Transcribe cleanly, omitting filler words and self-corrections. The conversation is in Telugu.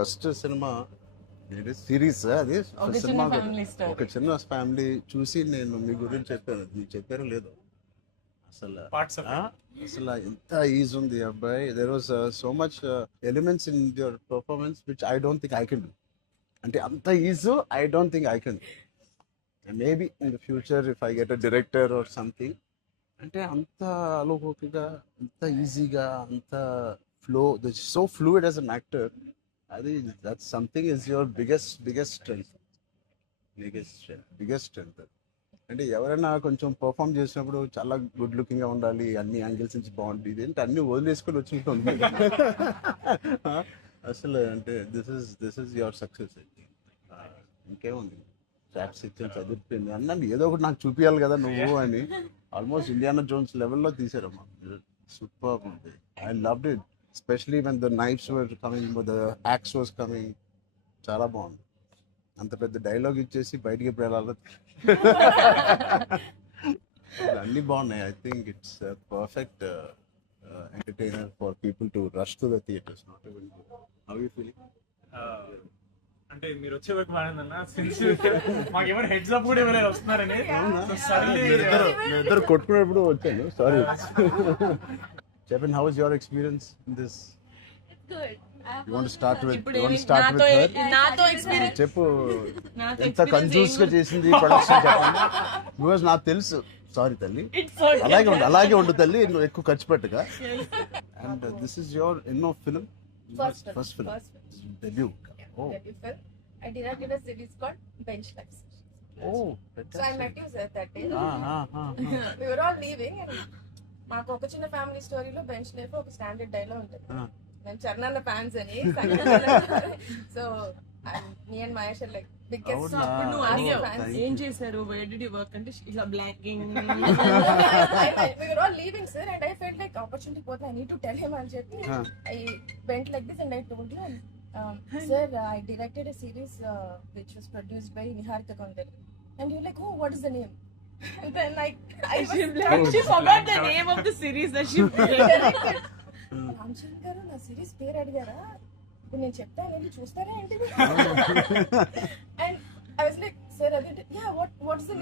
ఫస్ట్ సినిమా సిరీస్ అది సినిమా ఒక చిన్న ఫ్యామిలీ చూసి నేను మీ గురించి చెప్పాను, మీకు చెప్పారో లేదో అసలు అసలు ఎంత ఈజ్ ఉంది అబ్బాయి. There was so much elements in your performance which I don't think I can do. అంటే అంత ease I don't think I can. Maybe in the future if I get a director or something, అంటే అంత అలోకిగా, అంత ఈజీగా, అంత flow, so fluid as an actor. అది that something is your biggest strength. అంటే ఎవరైనా కొంచెం పర్ఫామ్ చేసినప్పుడు చాలా గుడ్ లుకింగ్ గా ఉండాలి, అన్ని యాంగిల్స్ నుంచి బాగుంటుంది, అంటే అన్ని వదిలేసుకొని వచ్చినట్టు ఉంది. అసలు అంటే దిస్ ఇస్ యువర్ సక్సెస్. ఇంకేముంది, ట్రాప్స్ ఇచ్చాను, చదివిపోయింది అన్నాను, ఏదో ఒకటి నాకు చూపించాలి కదా నువ్వు అని. ఆల్మోస్ట్ ఇండియానా జోన్స్ లెవెల్లో తీసారమ్మా. సూపర్ ఉంది. I loved it, especially when the knives were coming, the axe was coming. చాలా బాగుంది. అంత పెద్ద డైలాగ్ ఇచ్చేసి బయటికి ఎప్పుడు వెళ్ళాలి. అన్ని బాగున్నాయి. I think it's perfect entertainer for people to rush to the theatres. Not even how you feeling? అంటే మీరు వచ్చే వరకు బాగుందన్న, సిన్స్ మాకేమైనా హెడ్స్ అప్ కూడా ఇవ్వలేదు వస్తున్నారని. ఇద్దరు కొట్టుకున్నప్పుడు వచ్చాను, సారీ. చెప్పండి, how is your experience in this? You want to start with her? నాతో ఎక్స్పీరియన్స్ చెప్పు, ఎంత కన్ఫ్యూజ్ గా చేసింది ప్రొడక్షన్ చెప్పండి. బికాజ్ నాకు తెలుసు. సారీ తల్లి, అలాగే ఉండు తల్లి, నువ్వు ఎక్కువ ఖర్చు పెట్టగా. అండ్ దిస్ ఇస్ యువర్ ఎన్నో film? First film, debut. Oh. Debut film. I directed a series called Bench Life. Oh, so I met you sir that day. We were all leaving and మాకు ఒక చిన్న ఫ్యామిలీ స్టోరీలో బెంచ్ లైఫ్ ఒక స్టాండర్డ్ డైలాగ్ ఉంటుంది. నేను చరణ్ ఫ్యాన్స్ అని. So me and Mahesh like biggest. అప్పుడు నువ్వు అడిగావు ఏం చేశారు, వేర్ డిడ్ యు వర్క్ అంటే ఇలా blanking. We were all leaving sir and I felt like opportunity పోతే I need to tell him అని చెప్పి I went like this and I told you, sir, I directed a series which was produced by Niharika Kondarlu. And you're like, oh, what is the name? And then she forgot the name of the series that she directed. Ramachandra గారు నా సిరీస్ పేరు అడిగారా, ఇప్పుడు నేను చెప్తాను వెళ్ళి చూస్తారా ఏంటి? And I was like, sir, what's the name?